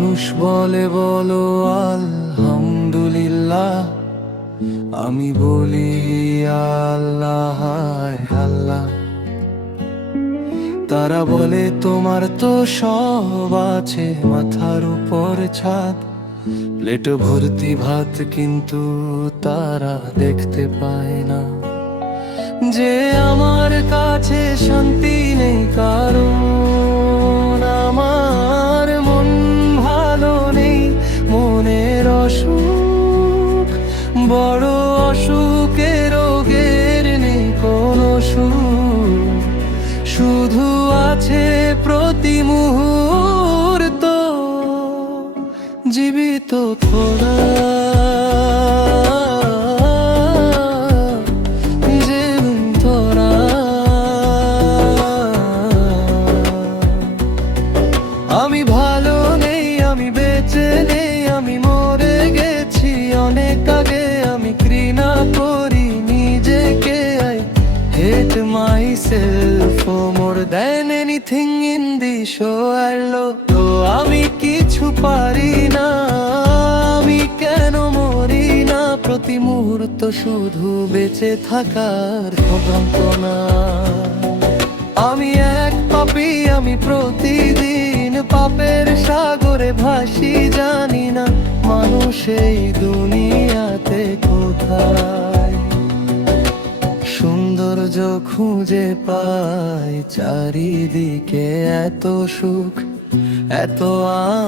মানুষ বলে বলো আলহামদুলিল্লাহ, আমি বলি আল্লাহ আল্লাহ। তারা বলে তোমার তো সব আছে, মাথার উপর ছাদ, প্লেট ভর্তি ভাত, কিন্তু তারা দেখতে পায় না যে আমার কাছে শান্তি নেই, কারণ আমার মন ভালো নেই। মনের অসুখ বড় অসুখে, রোগের নেই কোনো সুখ, শুধু আছে প্রতি মুহূর্ত জীবিত তোরা। আমি ভালো নেই, আমি বেঁচে নেই, আমি মরে গেছি অনেক আগে। আমি ঘৃণা করি নিজেকে, I hate myself more than anything in this world. তো আমি কিছু পারি না, আমি কেন মরি না? প্রতি মুহূর্ত শুধু বেঁচে থাকার যন্ত্রণা। আমি এক পাপী, আমি প্রতিদিন পাপের সাগরে ভাসি, জানি না মানুষ এই দুনিয়াতে কোথায়। সৌন্দর্য খুঁজে পাই চারিদিকে, এত সুখ এত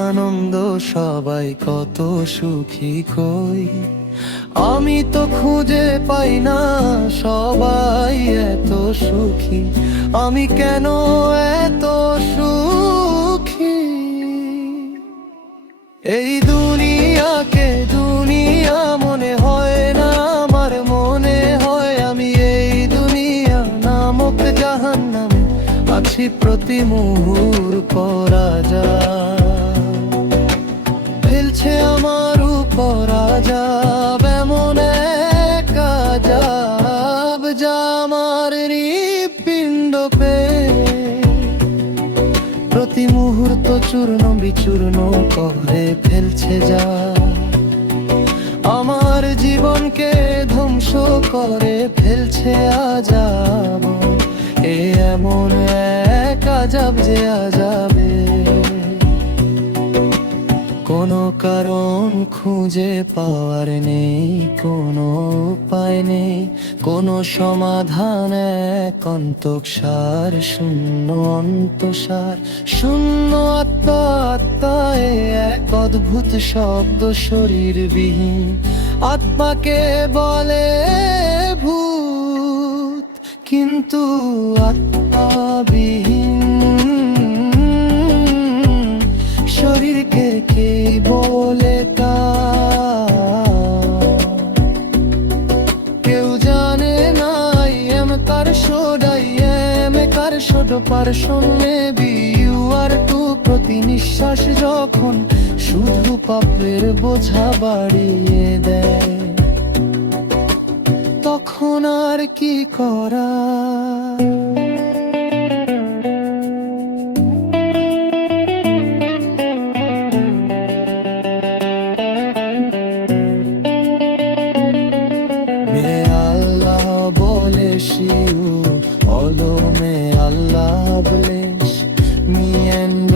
আনন্দ, সবাই কত সুখী কই। আমি তো খুঁজে পাই না, সবাই এত সুখী, আমি কেন এত সুখী? এই দুনিয়াকে দুনিয়া মনে হয় না আমার, মনে হয় আমি এই দুনিয়া নামক জাহান্নামে আছি। প্রতি মুহূর্ত পরাজয় ফেলছে আমার উপর আযাব, এমন এক আযাব যা আমার হৃৎপিণ্ড পে প্রতি মুহূর্ত চূর্ণ বিচূর্ণ করে ফেলছে, যা আমার জীবনকে ধ্বংস করে ফেলছে আযাব। এমন এক আযাব যে আযাবে কোনো কারণ খুঁজে পাওয়ার নেই, কোনো উপায় নেই, কোনো সমাধান। এক অন্তঃসার শূন্য অন্তঃসার, শূন্য আত্মা আত্মা, এক অদ্ভুত শব্দ শরীরবিহীন আত্মাকে বলে ভূত, কিন্তু আত্মাবিহীন শরীরকে কে বলে তা কেউ জানে না। এম কার শোডাই এম কার শোড পারশন, মেবি ইউ আর টু। প্রতি নিঃশ্বাস যখন শুধু পাপের বোঝা বাড়িয়ে দেয়, তখন আর কি করা? She you, although may Allah bless me and